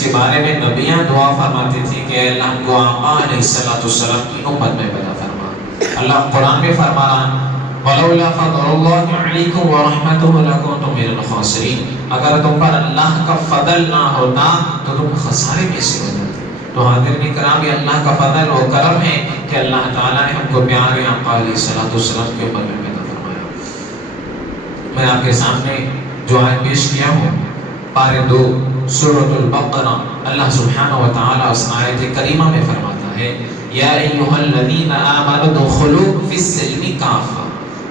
جس کے بارے میں نبیاں دعا فرماتی تھی کہ اللہ ہم کو آقا علیہ السلام کی امت میں پیدا فرما. اللہ قرآن میں فرما رہا وَلَوْلَا فَضْلُ اللَّهِ عَلَيْكُمْ وَرَحْمَتُهُ لَكُنْتُمْ مِنَ الْخَاسِرِينَ. اگر تم پر اللہ کا فضل نہ ہوتا تو تم خسارے میں سے ہو جاتے. تو حاضرین کرام یہ اللہ کا فضل و کرم ہے کہ اللہ تعالیٰ نے ہم کو پیارے آقا علیہ السلام کی امت میں پیدا فرمایا. میں آپ کے سامنے جو آیت پیش کیا ہوں پارے 2 سورۃ البقرہ، اللہ سبحانہ و تعالیٰ اس آیت کریمہ میں فرماتا ہے یا ایھا الذین آمنوا ادخلوا فی السلم کافہ.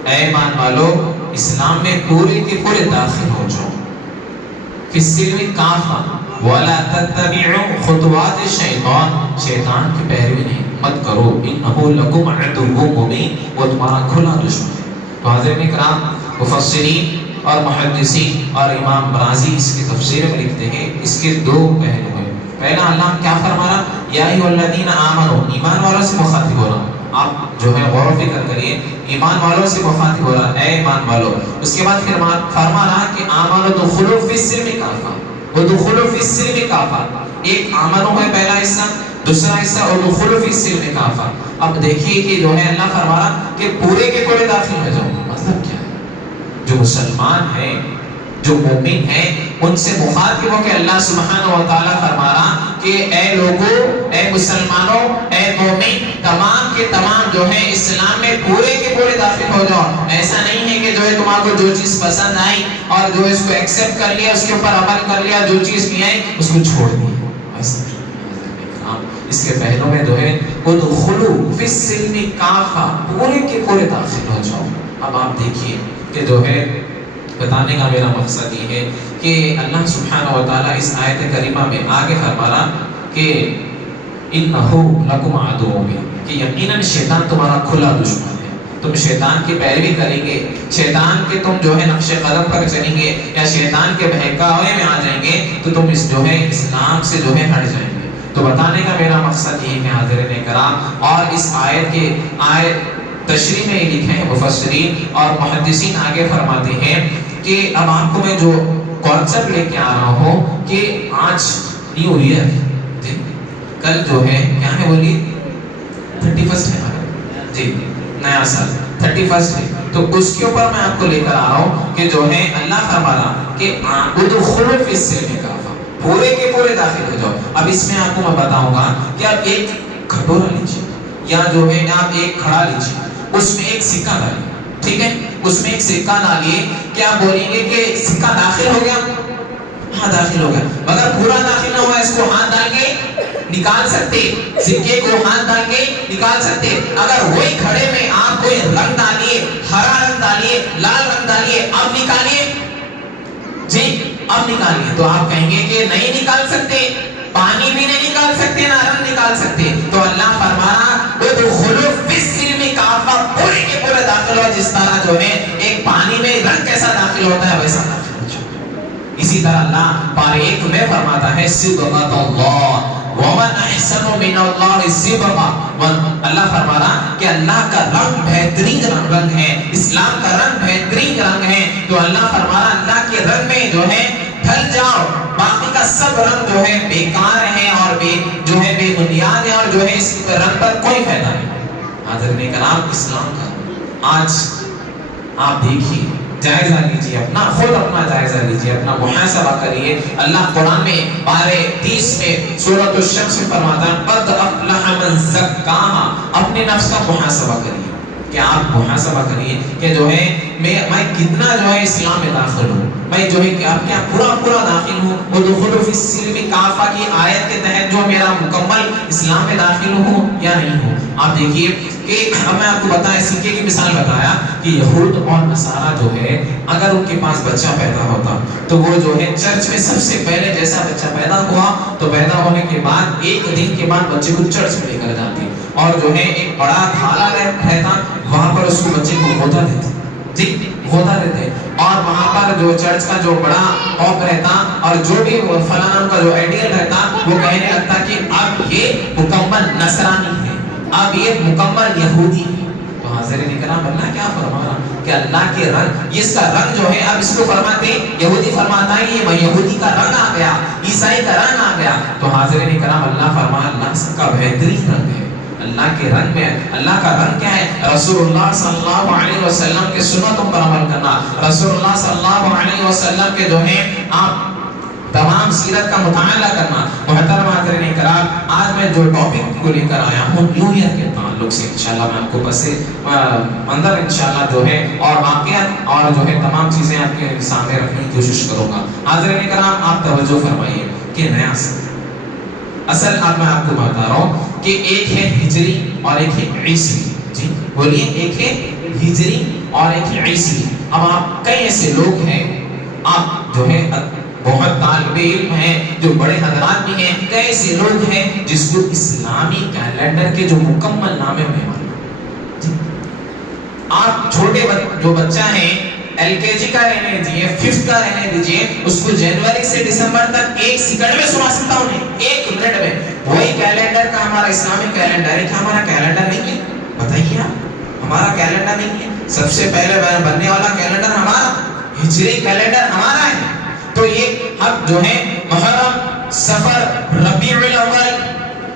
اے ایمان والو اسلام میں پورے کے پورے داخل ہو جاؤ. فی السلم کافہ ولا تتبعوا خطوات الشیطان، شیطان کی پیروی نہیں مت کرو. انہ لکم عدو مبین، وہ تمہارا کھلا دشمن ہے. تو حضرات کرام مفسرین اور محدثین اور امام رازی اس کی تفسیر میں لکھتے ہیں اس کے 2 پہلو ہیں. پہلا اللہ کیا فرما رہا یا ایھا الذین آمنوا، ایمان والوں سے مخاطب ہو رہا. آپ جو ہے غور و فکر کریے، ایمان والوں سے مخاطب ہو رہا اے ایمان والو. اس کے بعد فرما رہا کہ آمنوا ادخلوا فی السلم کافہ، ادخلوا فی السلم کافہ. ایک آمنوا ہے پہلا حصہ، دوسرا حصہ ادخلوا فی السلم کافہ. اب دیکھیے کہ جو ہے اللہ فرما رہا کہ پورے کے پورے داخل ہو جاؤ. مطلب کیا ہے؟ جو مسلمان ہیں جو مومن ہیں ان سے مخاطب ہو کہ اللہ سبحانہ و تعالیٰ فرما رہا کہ اے لوگوں، اے مسلمانوں، اے مومن، تمام کے تمام جو ہے اسلام میں پورے کے پورے داخل ہو جاؤ. ایسا نہیں ہے کہ جو ہے تمہارے کو جو چیز پسند آئی اور جو اس کو ایکسپٹ کر لیا، اس کے اوپر عمل کر لیا، جو چیز نہیں آئی اس کو چھوڑ دیا. اس کے پہلو میں جو ہے ادخلوا فی السلم کافہ، پورے کے پورے داخل ہو جاؤ. اب آپ دیکھیے کہ جو ہے بتانے کا میرا مقصد یہ ہے کہ اللہ سبحانہ و تعالیٰ اس آیت کریمہ میں آگے فرما رہا کہ انہو لکم عدو مبین، کہ یقیناً شیطان تمہارا کھلا دشمن ہے. تم شیطان کی پیروی کریں گے، شیطان کے تم جو ہے نقش قدم پر چلیں گے یا شیطان کے بہکاوے میں آ جائیں گے تو تم اس جو ہے اسلام سے جو ہے ہٹ جائیں گے. تو بتانے کا میرا مقصد یہ ہے کہ حاضرین کرام اور اس آیت کے تشریح میں لکھے ہیں مفسرین اور محدثین آگے فرماتے ہیں کہ اب آپ کو میں جو کانسیپٹ لے کے آ رہا ہوں کہ آج نیو ایئر، کل جو ہے کیا ہے بولیے 31 ہے جی، نیا سال 31 ہے. تو اس کے اوپر میں آپ کو لے کر آ رہا ہوں کہ جو ہے اللہ فرما رہا کہ ادخلوا فی السلم کافہ، پورے کے پورے داخل ہو جاؤ. اب اس میں آپ کو میں بتاؤں گا کہ آپ ایک کھٹورا لیجیے یا جو ہے آپ ایک کھڑا لیجیے، اس میں ایک سکہ ڈالیے. ٹھیک ہے، اس میں ایک سکہ ڈالیے. کیا بولیں گے کہ سکہ داخل ہو گیا؟ ہاں داخل ہو گیا. مگر پورا داخل نہ ہوا، اس کو ہاتھ ڈال کے نکال سکتے، سکے کو ہاتھ ڈال کے نکال سکتے. اگر وہی کھڑے میں آپ کوئی رنگ ڈالیے، ہرا رنگ ڈالیے، لال رنگ ڈالیے، اب نکالیے جی، اب نکالیے. تو آپ کہیں گے کہ نہیں نکال سکتے، پانی بھی نہیں نکال سکتے، نہ رنگ نکال سکتے. تو اللہ فرمایا ادخلوا فی السلم کافہ، پورے کے پورے داخل ہو. جس طرح جو ہے ایک پانی میں رنگ کیسا داخل ہوتا ہے ویسا داخل ہو جاؤ. اسی طرح اللہ پارے 1 میں فرماتا ہے صبغۃ اللہ ومن احسن من اللہ صبغہ. اللہ فرما رہا کہ اللہ کا رنگ بہترین رنگ ہے، اسلام کا رنگ بہترین رنگ ہے. تو اللہ فرما رہا اللہ کے رنگ میں جو ہے ڈھل جاؤ، باقی کا سب رنگ جو ہے بیکار ہے اور جو ہے بے بنیاد ہے اور جو ہے اس رنگ پر کوئی فائدہ نہیں. حضرت کرام اسلام کا آج آپ دیکھیے، جائزہ لیجیے، اپنا خود اپنا جائزہ لیجیے، اپنا محاسبہ کریے. اللہ قرآن میں پارے 30 میں سورۃ الشمس میں فرماتا ہے قد افلح من زکاہا. اپنے نفس کا محاسبہ کریے کہ آپ محاسبہ کریے کہ جو ہے میں کتنا جو ہے اسلام میں داخل ہوں، میں جو ہے آپ کیا پورا داخل ہوں. ادخلوا فی السلم کافہ کی آیت کے تحت جو میرا مکمل اسلام میں داخل ہوں یا نہیں ہوں. آپ دیکھیے کہ اب میں آپ کو بتایا، سکے کی مثال بتایا کہ یہود اور نصارہ جو ہے اگر ان کے پاس بچہ پیدا ہوتا تو وہ جو ہے چرچ میں سب سے پہلے جیسا بچہ پیدا ہوا تو پیدا ہونے کے بعد 1 دن کے بعد بچے کو چرچ میں لے کر جاتے اور جو ہے ایک بڑا تھالا رہتا، وہاں پر اس کو بچے کو غوطہ دیتے جی، غوطہ دیتے. اور وہاں پر جو چرچ کا جو بڑا اوپ رہتا اور جو بھی فلاں کا جو آئیڈیل رہتا وہ کہنے لگتا کہ اب یہ مکمل نصرانی ہے، اب یہ مکمل یہودی ہے. تو حاضرین کرام اللہ کیا فرما رہا کہ اللہ کے رنگ، اس کا رنگ جو ہے اب اس کو فرماتے یہودی فرماتا ہے یہ یہودی کا رنگ آ گیا، عیسائی کا رنگ آ گیا. تو حاضرین کرام اللہ فرمایا اللہ سب کا بہترین رنگ ہے، اللہ کے رنگ میں اللہ کا رنگ کیا ہے؟ رسول اللہ صلی اللہ علیہ وسلم کے سنتوں پر عمل کرنا، رسول اللہ صلی اللہ علیہ وسلم کے جو ہے آپ تمام سیرت کا مطالعہ کرنا۔ محترم حاضرین کرام، آج میں جو ٹاپک کو لے کر آیا ہوں نیو ایئر کے تعلق سے انشاءاللہ میں آپ کو بس اندر انشاءاللہ جو ہے اور واقعات اور جو ہے تمام چیزیں آپ کے سامنے رکھنے کی کوشش کروں گا۔ حاضرین کرام آپ توجہ فرمائیے کہ نیا اصل اب میں آپ کو بتا رہا ہوں کہ ایک ہے ہجری اور ایک ہے عیسوی۔ جی بولیے، ایک ہے ہجری اور ایک ہے عیسوی۔ اب آپ کئی ایسے لوگ ہیں، آپ جو ہے بہت طالب علم ہیں، جو بڑے حضرات بھی ہیں، کئی ایسے لوگ ہیں جس کو اسلامی کیلنڈر کے جو مکمل نامے میں معلوم۔ آپ چھوٹے جو بچہ ہیں ایل کے جی کا رہنے دیجیے، 5th کا رہنے دیجیے، اس کو جنوری سے دسمبر تک 1 سیکنڈ میں سنا سکتا ہوں، 1 منٹ میں۔ وہی کیلنڈر کا ہمارا اسلامی کیلنڈر ہے کہ ہمارا کیلنڈر نہیں ہے؟ بتائیے آپ، ہمارا کیلنڈر نہیں ہے۔ سب سے پہلے بننے والا کیلنڈر ہمارا ہجری کیلنڈر ہمارا ہے۔ تو یہ اب جو ہے محرم، صفر، ربیع الاول،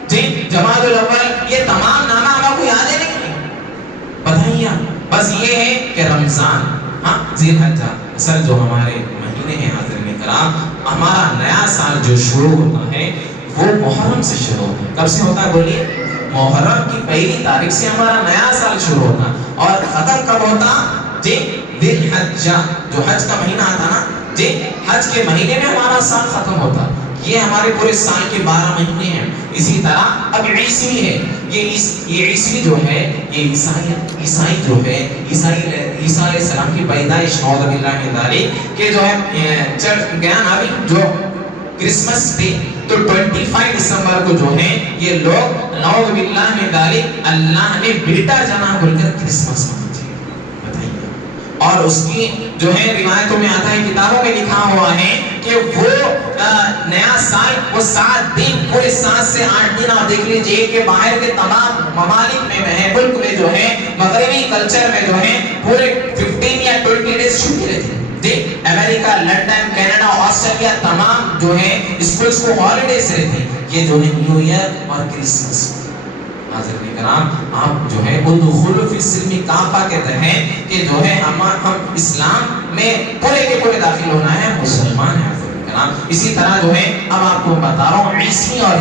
جی جمادی الاول، یہ تمام نام آپ کو یاد ہے نہیں؟ بتائیے، بس یہ ہے کہ رمضان، ہاں ذی الحجہ، اصل جو ہمارے مہینے ہیں حاضرین کرام، ہمارا نیا سال جو شروع ہوتا ہے وہ محرم سے شروع ہوتا ہے۔ کب سے ہوتا ہے بولیے؟ محرم کی پہلی تاریخ سے ہمارا نیا سال شروع ہوتا، اور ختم کب ہوتا؟ جی ذی الحجہ، جو حج کا مہینہ آتا نا، جی حج کے مہینے میں ہمارا سال ختم ہوتا۔ یہ ہمارے پورے سال کے 12 مہینے ہیں۔ اسی طرح اب عیسوی ہے، یہ عیسوی جو ہے یہ عیسائی جو ہے عیسیٰ علیہ السلام کی پیدائش نعوذ باللہ من ذالک کہ جو ہے چڑھ گیا نا ابھی جو کرسمس ڈے، تو 25 دسمبر کو جو ہے یہ لوگ نعوذ باللہ من ذالک اللہ نے بیٹا جنا بول کر کرسمس مناتے ہیں۔ اور اس کی جو ہے روایتوں میں آتا ہے، کتابوں میں لکھا ہوا ہے کہ وہ نیا سال وہ 7 دن، پورے 7 سے 8 دن آپ دیکھ لیجئے کہ باہر کے تمام ممالک میں ہے، ملک میں جو ہے مغربی کلچر میں جو ہے پورے 15 یا 20 ڈیز چھٹی رہتی ہے۔ امریکہ، لندن، کینیڈا، آسٹریلیا تمام جو ہے اسکولز کو ہالیڈیز رہتی ہیں۔ یہ جو ہے نیو ایئر اور کرسمس۔ حاضرین کرام، آپ جو ہے ادخلوا فی السلم کافہ کہتے ہیں کہ جو ہے ہم اسلام میں پورے کے پورے داخل ہونا ہے، مسلمان ہیں حاضرین کرام۔ اسی طرح جو ہے اب آپ کو بتا رہا ہوں عیسوی اور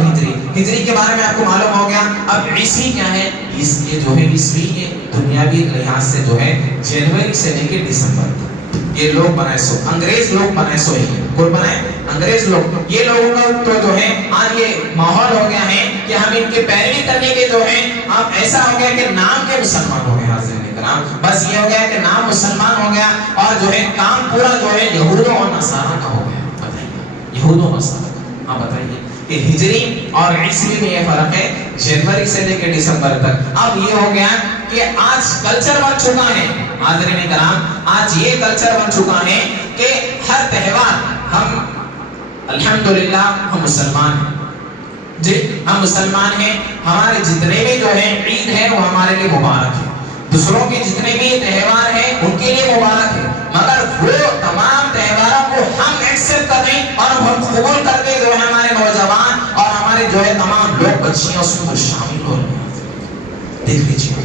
ہجری کے بارے میں آپ کو معلوم ہو گیا۔ اب عیسوی کیا ہے؟ یہ جو ہے عیسوی یہ دنیاوی لحاظ سے جو ہے جنوری سے لے کے دسمبر تک یہ لوگ بنائے سو، انگریز لوگ بنائے سو ہی کون بنائے؟ انگریز لوگ۔ یہ لوگوں کا تو جو ہے آج یہ ماحول ہو گیا ہے کہ ہم ان کے پیروی کرنے کے جو ہے اب ایسا ہو گیا کہ نام کے مسلمان ہو گئے حاضرین کرام، بس یہ ہو گیا کہ نام مسلمان ہو گیا اور جو ہے کام پورا جو ہے یہود و نصارہ کا ہو گیا۔ بتائیے یہود و نصارہ کا، ہاں بتائیے کہ ہجری اور عیسوی میں یہ فرق ہے جنوری سے لے کے دسمبر تک۔ اب یہ ہو گیا کہ آج کلچر بن چکا ہے حاضرین کرام، آج یہ کلچر بن چکا ہے کہ ہر تہوار ہم الحمدللہ ہم مسلمان ہیں، جی ہم مسلمان ہیں، ہمارے جتنے بھی جو ہے عید ہے وہ ہمارے لیے مبارک ہے، دوسروں کے جتنے بھی تہوار ہیں ان کے لیے مبارک ہے، مگر وہ تمام تہواروں کو ہم ایکسپٹ کر رہے ہیں اور ہم قبول کر کے جو ہے ہمارے نوجوان اور ہمارے جو ہے تمام لوگ بچیاں اس میں شامل ہو رہے ہیں۔ دیکھ لیجیے،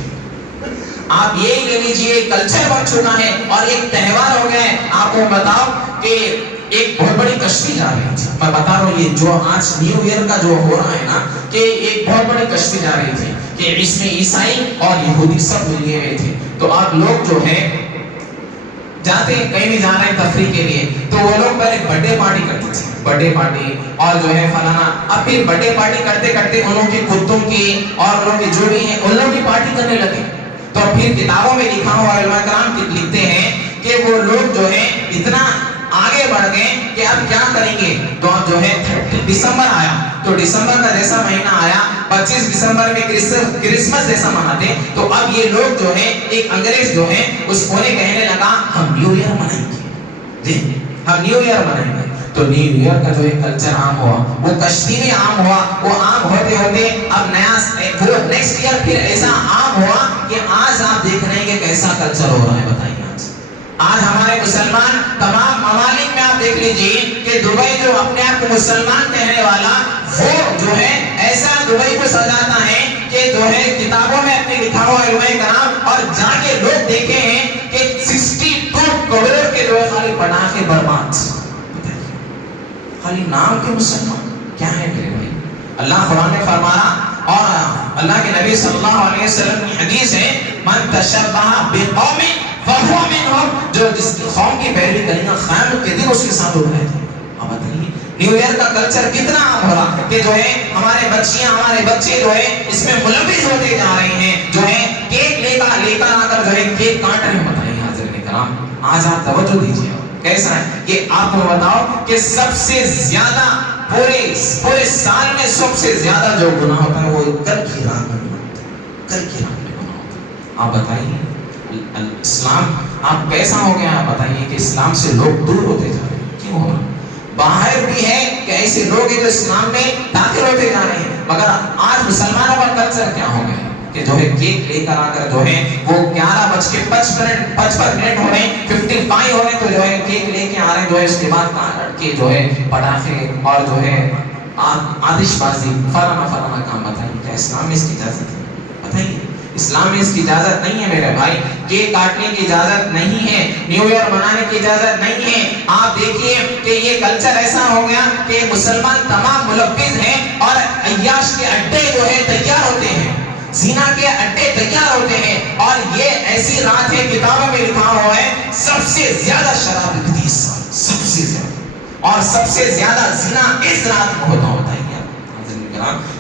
آپ یہی لے لیجیے کلچر بن چکا ہے اور ایک تہوار ہو گیا ہے۔ آپ کو بتاؤ کہ ایک بہت بڑی کشتی جا رہی تھی، میں بتا رہا ہوں یہ جو آج نیو ایئر کا جو ہو رہا ہے نا کہ ایک بہت بڑی کشتی جا رہی تھی کہ اس میں عیسائی اور یہودی سب مل گئے تھے۔ تو آپ لوگ جو ہے جاتے ہیں کہیں بھی جا رہے ہیں تفریح کے لیے، تو وہ لوگ پہلے برتھ ڈے پارٹی کرتے تھے، برتھ ڈے پارٹی اور جو ہے فلانا، اب پھر برتھ ڈے پارٹی کرتے کرتے ان لوگوں کی کتوں کی اور ان لوگوں کی جو بھی ہیں ان لوگوں کی پارٹی کرنے لگے۔ تو پھر کتابوں میں لکھا ہوا علماء کرام لکھتے ہیں کہ وہ لوگ جو ہے اتنا آگے بڑھ گئے کہ اب کیا کریں گے، تو اب جو ہے دسمبر آیا، تو دسمبر کا جیسا مہینہ آیا 25 دسمبر میں کرسمس جیسا مناتے، تو اب یہ لوگ جو ہے ایک انگریز جو ہے اس کونے کہنے لگا ہم نیو ایئر منائیں گے، جی ہم نیو ایئر منائیں گے۔ تو نیو ایئر کا جو ہے کلچر عام ہوا، وہ کشتی میں عام ہوا، وہ عام ہوتے ہوتے اب نیا نیکسٹ ایئر پھر ایسا عام ہوا کہ آج آپ دیکھ رہے ہیں کہ کیسا کلچر ہو رہا ہے۔ بتائیے آج آج ہمارے مسلمان تمام ممالک میں آپ دیکھ لیجئے کہ دبئی جو اپنے آپ کو مسلمان کہنے والا وہ جو ہے ایسا دبئی کو سجاتا ہے کہ جو ہے کتابوں میں اپنے لکھا ہوا علماء کرام اور جا کے لوگ دیکھے ہیں کہ 62 کروڑ کے جو ہے خالی پٹاخے برباد، خالی نام کے مسلمان کیا ہے میرے بھائی؟ اللہ قرآن میں فرمایا اور اللہ کے نبی صلی اللہ علیہ وسلم کی حدیث ہے من تشبہ بقوم فہو منہم، جو جس قوم کی پیروی کرے گا قیامت کے دن اس کے ساتھ ہوگا۔ اب بتائیے نیو ایئر کا کلچر کتنا عام ہو رہا ہے کہ جو ہے ہمارے بچیاں ہمارے بچے جو ہے اس میں ملوث ہوتے جا رہے ہیں، جو ہے کیک لے کر آ کر جو ہے کیک کاٹ رہے ہیں۔ بتائیے حاضرین کرام آج آپ توجہ دیجیے کیسا ہے کہ آپ کو بتاؤ کہ سب سے زیادہ پورے سال میں سب سے زیادہ جو گناہ ہوتا ہے وہ کل کی رات میں گناہ ہوتا ہے۔ آپ بتائیے اسلام آپ کیسا ہو گیا ہے؟ بتائیے کہ اسلام سے لوگ دور ہوتے جا رہے ہیں، کیوں ہو رہا ہے؟ باہر بھی ہے کہ ایسے لوگ ہیں جو اسلام میں داخل ہوتے جا رہے ہیں، مگر آج مسلمانوں کا کلچر کیا ہو گیا کہ جو ہے کیک لے کر آ کر جو ہے وہ 11:55 ہو رہے ہیں 55 ہو رہے ہیں تو جو ہے کیک لے کے آ رہے ہیں، جو ہے اس کے بعد کاٹ کے جو ہے پٹاخے اور جو ہے آتش بازی فلانا کام۔ بتائیے کیا اسلام میں اس کی اجازت ہے؟ بتائیے اسلام میں اس کی اجازت نہیں ہے میرے بھائی، کیک کاٹنے کی اجازت نہیں ہے، نیو ایئر منانے کی اجازت نہیں ہے۔ آپ دیکھیے کہ یہ کلچر ایسا ہو گیا کہ مسلمان تمام ملوث ہیں اور عیاش کے اڈے جو ہے تیار ہوتے ہیں، زنا کے اڈے تیار ہوتے ہیں، اور یہ ایسی رات ہے کتابوں میں لکھا ہوا ہے سب سے زیادہ شراب بکتی اس سال، سب سے زیادہ، اور سب سے زیادہ زنا اس رات کو ہوتا ہے۔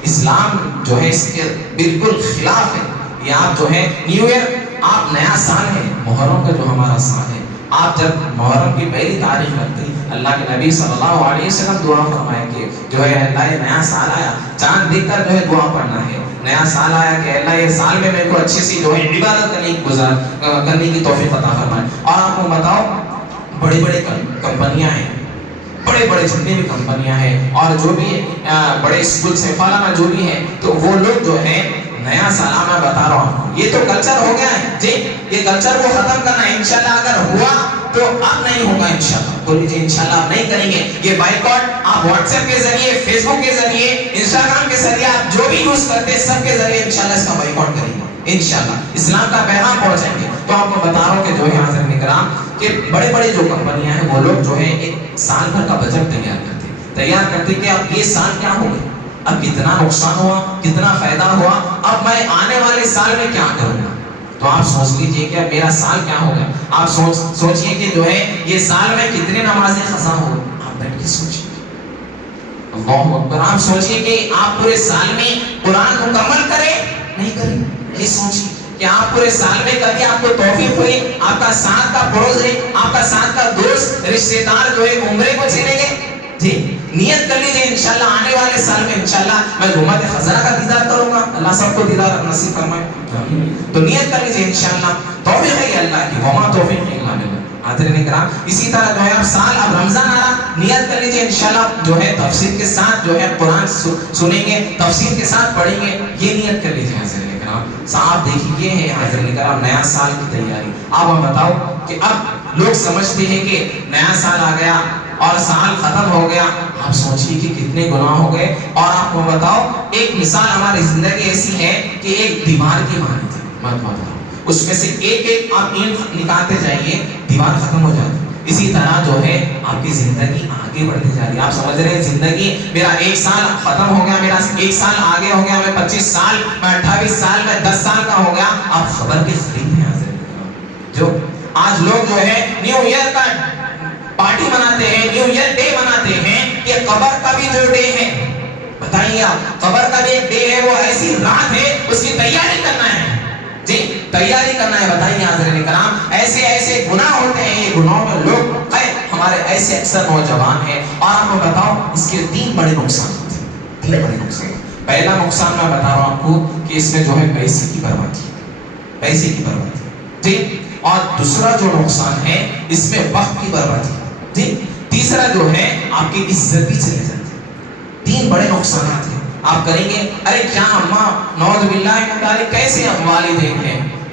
اسلام جو ہے اس کے بالکل خلاف ہے۔ یہ آپ جو ہے نیو ایئر آپ نیا سال ہے، محرم کا جو ہمارا سال ہے، آپ جب محرم کی پہلی تاریخ رکھتے اللہ کے نبی صلی اللہ علیہ وسلم دعا فرمائے کہ جو ہے اللہ یہ نیا سال آیا، چاند دیکھ کر جو ہے دعا پڑھنا ہے، نیا سال آیا کہ اللہ یہ سال میں میرے کو اچھی سی جو ہے عبادت کرنے کی توفیق عطا فرمائے۔ اور آپ کو بتاؤ بڑی بڑی کمپنیاں ہیں، بڑے جتنے بھی کمپنیاں ہیں اور جو بھی بڑے اسکولز ہیں فلانا جو بھی ہے، تو وہ لوگ جو ہے نیا سال میں بتا رہا ہوں یہ تو کلچر ہو گیا ہے جی، یہ کلچر کو ختم کرنا ہے انشاءاللہ۔ اگر ہوا تو اب نہیں ہوگا انشاءاللہ، بولیے جی انشاءاللہ اب نہیں کریں گے یہ بائیکاٹ۔ آپ واٹس ایپ کے ذریعے، فیس بک کے ذریعے، انسٹاگرام کے ذریعے، آپ جو بھی یوز کرتے ہیں سب کے ذریعے انشاءاللہ اس کا بائیکاٹ کریں گے انشاءاللہ، اسلام کا پیغام پہنچائیں گے۔ تو آپ کو بتا رہا ہوں کہ جو ہے حاضرین کرام کہ بڑے جو کمپنیاں ہیں وہ لوگ جو ہے ایک سال بھر کا بجٹ تیار کرتے کہ اب یہ سال کیا ہوگا، اب کتنا نقصان ہوا، کتنا فائدہ ہوا، اب میں آنے والے سال میں کیا کروں گا۔ تو آپ سوچ لیجئے کہ اب میرا سال کیا ہوگا، آپ سوچئے کہ جو ہے یہ سال میں کتنے نمازیں قضا ہو، آپ بیٹھ کے سوچئے اللہ اکبر۔ آپ سوچئے کہ آپ پورے سال میں قرآن مکمل کریں نہیں کریں، یہ سوچئے کہ آپ پورے سال میں کبھی آپ کو توفیق ہوئی آپ کا ساتھ کا پڑوس ہے، آپ کا ساتھ کا دوست رشتہ دار جو ہے عمرے کو چلے گئے جی، نیت کر لیجیے انشاءاللہ آنے والے سال میں انشاءاللہ میں گنبد خزرہ کا دیدار کروں گا، اللہ سب کو دیدار نصیب فرمائے۔ تو نیت کر لیجیے انشاءاللہ، توفیق ہے اللہ کی، وما توفیق الا باللہ۔ حاضرین کرام اسی طرح جو ہے اب سال اب رمضان آ رہا، نیت کر لیجیے انشاءاللہ جو ہے تفسیر کے ساتھ جو ہے قرآن سنیں گے، تفسیر کے ساتھ پڑھیں گے، یہ نیت کر لیجیے حاضرین کرام۔ صاحب دیکھیے یہ ہے حاضرین کرام نیا سال کی تیاری۔ اب ہم بتاؤ کہ اب لوگ سمجھتے ہیں کہ نیا سال آ گیا اور سال ختم ہو گیا، آپ سوچئے کہ کتنے گناہ ہو گئے۔ اور آپ کو بتاؤ ایک مثال ہماری زندگی ایسی ہے کہ ایک دیوار کی مانند ہے، مت بتاؤ اس میں سے ایک آپ اینٹ نکالتے جائیے دیوار ختم ہو جاتی۔ اسی طرح جو ہے آپ کی زندگی آگے بڑھتی جا رہی ہے۔ آپ سمجھ رہے ہیں زندگی میرا ایک سال ختم ہو گیا، میرا ایک سال آگے ہو گیا، میں 25 سال، میں 28 سال، میں 10 سال کا ہو گیا۔ آپ خبر کے قریب ہیں حاضر، جو آج لوگ جو ہے نیو ایئر کا پارٹی مناتے ہیں، نیو ایئر ڈے مناتے ہیں کہ قبر کا بھی جو ڈے ہے، بتائیے آپ قبر کا بھی ایک ڈے ہے، وہ ایسی رات ہے اس کی تیاری کرنا ہے جی، تیاری کرنا ہے۔ بتائیے حاضرین کرام ایسے گناہ ہوتے ہیں، یہ گناہوں میں لوگ ہمارے ایسے اکثر نوجوان ہیں۔ اور آپ کو بتاؤ اس کے 3 بڑے نقصان ہوتے ہیں، 3 بڑے نقصان۔ پہلا نقصان میں بتا رہا ہوں آپ کو کہ اس میں جو ہے پیسے کی بربادی جی، اور دوسرا جو نقصان ہے اس میں وقت کی بربادی جی، تیسرا جو ہے آپ کی عزت بھی چلے جاتی ہے۔ 3 بڑے نقصانات ہیں۔ آپ کریں گے ارے کیا اماں نعوذ باللہ من ذالک، کیسے والدین ہیں،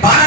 12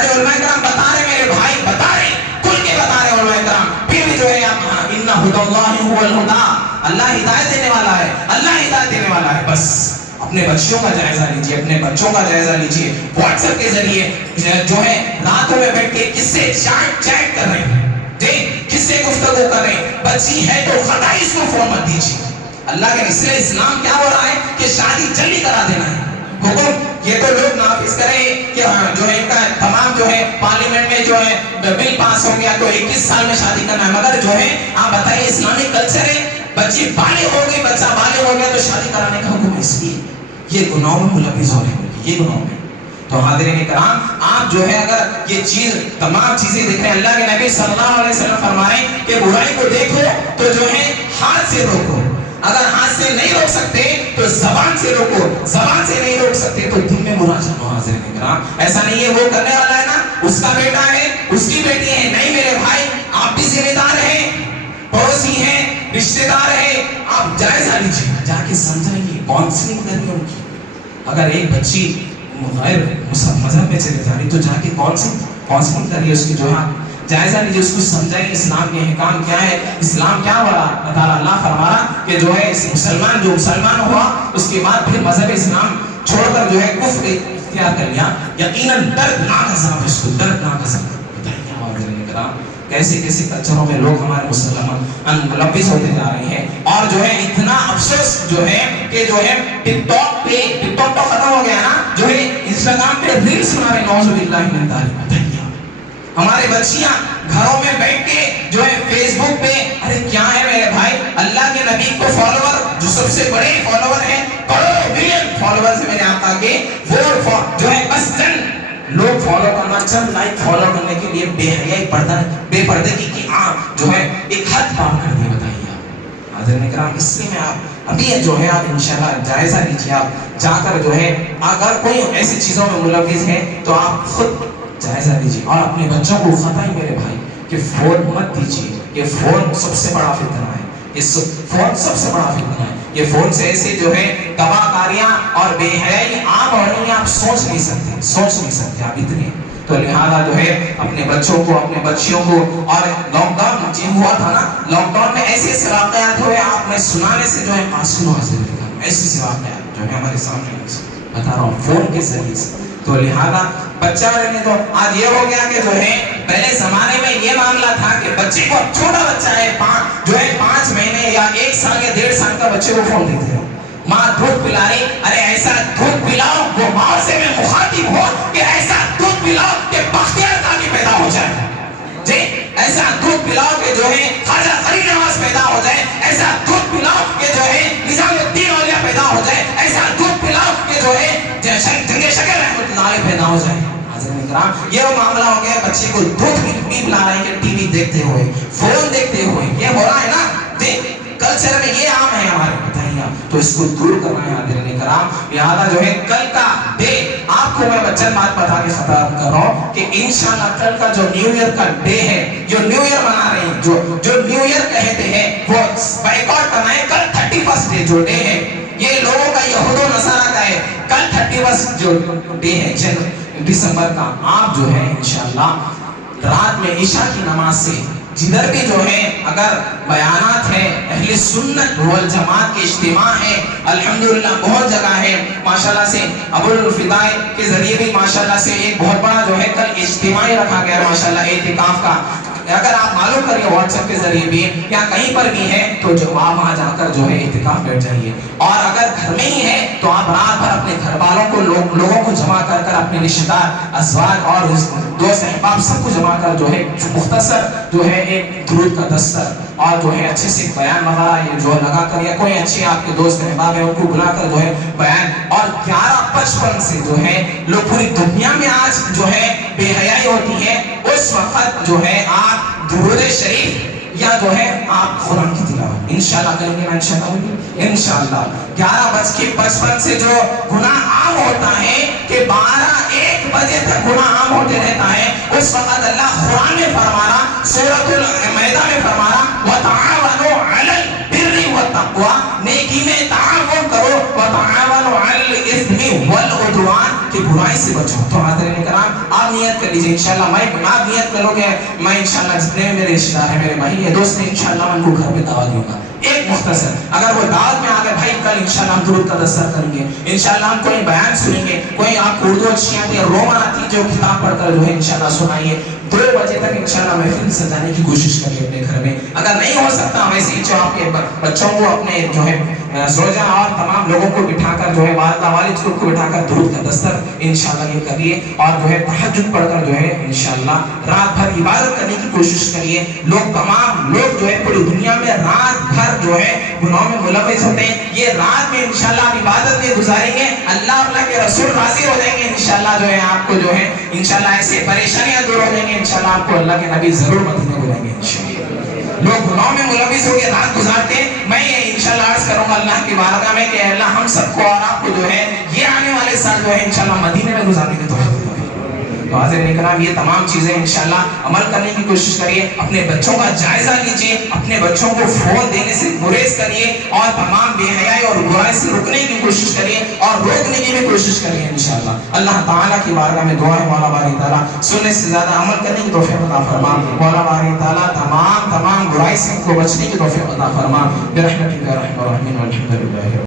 ارے علماء کرام بتا رہے میرے بھائی، بتا رہے کھل کے بتا رہے علماء کرام، پھر بھی جو ہے ان ھدی اللہ هو الہدی، اللہ ہدایت دینے والا ہے، اللہ ہدایت دینے والا ہے. بس اپنے بچیوں کا جائزہ لیجیے، اپنے بچوں کا جائزہ لیجیے. واٹس ایپ کے ذریعے جو ہے راتوں میں بیٹھ کے کس سے چیٹ کر رہے ہیں، کس سے گفتگو کر رہے ہیں. بچی ہے تو خدا اس کو فون مت دیجیے. اللہ کے اس لیے اسلام کیا ہو رہا ہے کہ شادی جلدی کرا دینا ہے. حکم یہ تو لوگ نافذ کریں کہ جو ہے تمام جو ہے پارلیمنٹ میں جو ہے بل پاس ہو گیا تو 21 سال میں شادی کرنا ہے. مگر جو ہے آپ بتائیے اسلامک کلچر ہے بچی بالغ ہو گئی، بچہ بالغ ہو گیا تو شادی کرانے کا حکم ہے. اس لیے یہ گناہوں میں ملوث ہو رہے ہیں، یہ گناہوں میں. تو حاضرین کرام آپ جو ہے اگر یہ چیز تمام چیزیں دیکھ رہے ہیں، اللہ کے نبی صلی اللہ علیہ وسلم فرمائے کہ برائی کو دیکھو تو جو ہے ہاتھ سے روکو، اگر ہاتھ سے نہیں روک سکتے تو زبان سے روکو، زبان سے نہیں روک سکتے تو دل میں برا جانو. حاضرین کرام ایسا نہیں ہے وہ کرنے والا ہے نا اس کا بیٹا ہے اس کی بیٹی ہے، نہیں میرے بھائی آپ بھی ذمہ دار ہیں، پڑوسی ہیں، رشتے دار ہیں. آپ جائزہ لیجیے، جا کے سمجھائیے، کاؤنسلنگ کریے ان کی. اگر ایک بچی غیر مذہب میں چلے جا رہی تو جا کے کاؤنسلنگ کریے، اس کی جو ہے جائزہ لیجیے، اس کو سمجھائیے اسلام کے احکام کیا ہے، اسلام کیا ہو رہا ہے. اللہ فرما رہا کہ جو ہے جو مسلمان ہوا اس کے بعد پھر مذہب اسلام چھوڑ کر جو ہے کفر اختیار کر لیا، یقیناً دردناک عذاب ہے اس کو، دردناک عذاب. بتائیے حاضرین کرام کیسے کیسے کلچروں میں لوگ ہمارے مسلمان ملوث ہوتے جا رہے ہیں. اور جو ہے اتنا افسوس جو ہے کہ جو ہے ٹک ٹاک تو ختم ہو گیا نا، جو ہے انسٹاگرام پہ ریلز بنا رہے، نعوذ باللہ من ذالک. بتائیے ہمارے بچیاں گھروں میں بیٹھ کے جو ہے فیس بک پہ، ارے کیا ہے میرے بھائی، اللہ کے نبی کو فالوور جو سب سے بڑے فالوور ہیں، کروڑوں ملین فالوورز میرے آقا کے، وہ جو ہے بس چند لوگ فالو کرنا، چند لائک فالو کرنے کے لیے بے حیائی بے پردے کی جو ہے ایک حد پار کر دی. بتائیے آپ حاضرین کرام اس لیے میں آپ ابھی جو ہے آپ انشاءاللہ جائزہ لیجیے، آپ جا کر جو ہے اگر کوئی ایسی چیزوں میں ملوث ہے تو آپ خود جائزہ لیجیے. اور اپنے بچوں کو بتائیں میرے بھائی کہ فون مت دیجیے، یہ فون سب سے بڑا فتنہ ہے، فون سب سے بڑا فتنہ ہے. یہ فون سے ایسے جو ہے تباہ کاریاں اور بے حیائی عام ہو رہی ہیں، آپ سوچ نہیں سکتے آپ اتنے. تو لہذا جو ہے اپنے بچوں کو اپنے بچیوں کو، اور لاک ڈاؤن جو ہوا تھا نا، لاک ڈاؤن میں ایسے ایسے واقعات ہوئے آپ نے سنانے سے جو ہے آنسو حاضر ہوئے، ایسے ایسے واقعات جو ہے ہمارے سامنے بتا رہا ہوں فون کے ذریعے سے. تو لہذا بچہ رہنے تو آج یہ ہو گیا کہ جو ہے پہلے زمانے میں یہ معاملہ تھا کہ بچے کو چھوٹا بچہ ہے جو ہے 5 مہینے یا 1 سال یا 1.5 سال کا بچے کو فون دیتے ہو، ماں دودھ پلا رہی، ارے ایسا دودھ پلاؤ، وہ ماں سے میں مخاطب ہو کہ ایسا دودھ پلاؤ کہ بختیار کانی پیدا ہو جائے، جی ایسا دودھ پلاؤ کہ جو ہے خواجہ فرید نواز پیدا ہو جائے، ایسا دودھ پلاؤ کہ جو ہے نظام الدین اولیاء پیدا ہو جائے، ایسا دودھ پلاؤ کہ جو ہے جنگ شکر رحمت اللہ علیہ پیدا ہو جائے. حاضرین کرام یہ وہ معاملہ ہو گیا، بچے کو دودھ بھی پلا رہے ہیں کہ ٹی وی دیکھتے ہوئے، فون دیکھتے ہوئے، یہ ہو رہا ہے نا. کلچر میں یہ عام ہے ہمارے، بتائیے آپ. تو اس کو دور کرنا ہے حاضرین کرام. لہذا جو ہے کل کا ڈے آپ کو میں بچن بات بتا کے خطاب کر رہا ہوں کہ انشاءاللہ کل کا جو نیو ایئر کا ڈے ہے، جو نیو ایئر منا رہے ہیں، جو نیو ایئر کہتے ہیں، وہ بائیکاٹ کرنا ہے. کل 31 ڈے جو ڈے ہے یہ لوگوں کا یہود و نصارہ کا ہے. کل 31 جو ڈے ہے دسمبر کا، آپ جو ہے انشاءاللہ رات میں عشاء کی نماز سے جدھر بھی جو ہے اگر بیانات ہے، اہل سنت والجماعت کے اجتماع ہے، الحمدللہ بہت جگہ ہے ماشاءاللہ سے. ابو الفدائے کے ذریعے بھی ماشاءاللہ سے ایک بہت بڑا جو ہے کل اجتماعی رکھا گیا ماشاءاللہ اعتکاف کا. اگر آپ معلوم کریے واٹس ایپ کے ذریعے بھی یا کہیں پر بھی ہے تو جو آپ وہاں جا کر جو ہے اعتکاف بیٹھ جائیے. اور اگر گھر میں ہی ہے تو آپ رات بھر اپنے گھر والوں کو لوگوں کو جمع کر اپنے رشتہ دار ازواج اور دوست احباب سب کو جمع کر جو ہے مختصر جو ہے ایک درود کا دستر اور جو ہے اچھے سے بیان وغیرہ یہ جو لگا کر، یا کوئی اچھے آپ کے دوست احباب ہیں ان کو بلا کر جو ہے بیان. اور 11:55 سے جو ہے لوگ پوری دنیا میں آج جو ہے بے حیائی ہوتی ہے، اس وقت جو ہے آپ درود شریف یا جو ہے آپ قرآن کی تلاوت انشاءاللہ کریں گے. انشاءاللہ 11:55 سے جو گناہ عام ہوتا ہے کہ 12-1 بجے تک گناہ عام ہوتے رہتا ہے، اس وقت اللہ قرآن میں فرما رہا، سورۃ المائدہ میں فرما رہا وَتَعَاوَنُوا عَلَى الْبِرِّ وَالتَّقْوَىٰ، نیکی میں تعاون کرو، وَتَعَاوَنُوا عَلَى الْإِثْمِ وَالْعُدْوَانِ، کہ برائی سے بچو. تو حاضرین کرام آپ نیت کر لیجیے انشاءاللہ. آپ نیت کرو کہ میں انشاءاللہ جتنے میرے رشتہ دار ہیں میرے بھائی ہیں دوست ہیں انشاءاللہ میں ان کو گھر پہ دعوت دوں گا. ایک مختصر اگر وہ دعوت میں آ گئے بھائی کل انشاءاللہ ہم درود کا دستر کریں گے, انشاءاللہ ہم کوئی بیان سنیں گے, کوئی آپ کو اردو اچھی آتی ہے رومن آتی ہے جو کتاب پڑھ کر جو ہے انشاءاللہ سنائیے. 2 بجے تک انشاءاللہ محفل سجانے کی کوشش کریے اپنے گھر میں. اگر نہیں ہو سکتا ویسے ہی جو آپ کے بچوں کو اپنے جو ہے زوجہ اور تمام لوگوں کو بٹھا کر جو ہے والدہ والد کو بٹھا کر درود کا دستر انشاءاللہ یہ کریے. اور جو ہے تہجد پڑھ کر جو ہے انشاءاللہ رات بھر عبادت کرنے کی کوشش کریے. تمام لوگ جو ہے پوری دنیا میں رات بھر جو ہے گناہوں میں ملوث ہوتے ہیں. یہ رات میں انشاءاللہ آپ عبادت میں گزاریں گے اللہ کے رسول راضی ہو جائیں گے انشاءاللہ. جو ہے آپ کو جو ہے انشاءاللہ ایسے پریشانیاں دور ہو جائیں گے انشاءاللہ. آپ کو اللہ کے نبی ضرور مدینے بلائیں گے انشاءاللہ. لوگ گناہوں میں ملوث ہو کے رات گزارتے ہیں. میں یہ انشاءاللہ عرض کروں گا اللہ کی بارگاہ میں کہ اللہ ہم سب کو اور آپ کو جو ہے یہ آنے والے سال جو ہے انشاءاللہ مدینے میں گزارنے کی توفیق دے. تو حاضرین کرام یہ تمام چیزیں انشاءاللہ عمل کرنے کی کوشش کریے. اپنے بچوں کا جائزہ لیجیے, اپنے بچوں کو فون دینے سے گریز کریے اور تمام بے حیائی اور برائی سے رکنے کی کوشش کریے اور روکنے کی بھی کوشش کریے انشاءاللہ. اللہ تعالیٰ کی بارگاہ میں دعا ہے مولا باری تعالیٰ سننے سے زیادہ عمل کرنے کی توفیق عطا فرما. مولا باری تعالیٰ تمام برائی سے ہم کو بچنے کی توفیق عطا فرما. برحمتک یا ارحم الراحمین والحمد للہ.